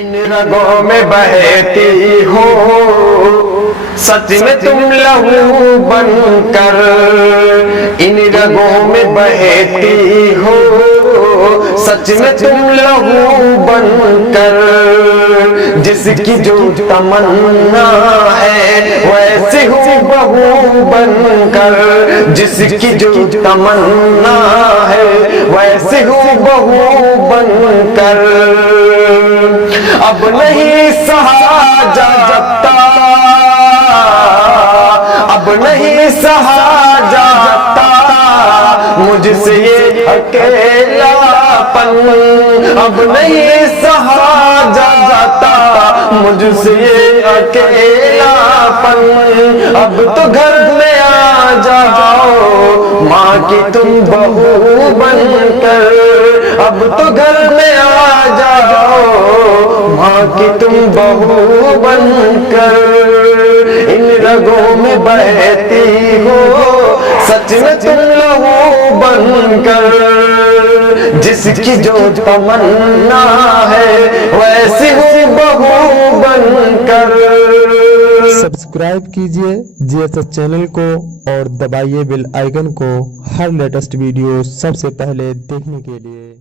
इन रगों में बहती हो सच में तुम लहू बनकर, इन रगों में बहती हो सच में तुम लहू बनकर, जिसकी जो तमन्ना है वैसे हूँ बहू बनकर, जिसकी जो तमन्ना है वैसे हूँ बहू बनकर। अब नहीं सहा जाता, अब नहीं सहा जाता मुझसे ये अकेलापन, अब नहीं सहा जाता मुझसे ये अकेलापन। अब तो घर में आ जाओ माँ की तुम बहू बनकर, अब तो घर में आ जाओ माँ की तुम बहू बनकर। इन रगों में बहती हो सच में तुम लहू बनकर, जिसकी जो तमन्ना है वैसी हूँ बहू बनकर। सब्सक्राइब कीजिए जीएसएस चैनल को और दबाइए बेल आइकन को हर लेटेस्ट वीडियो सबसे पहले देखने के लिए।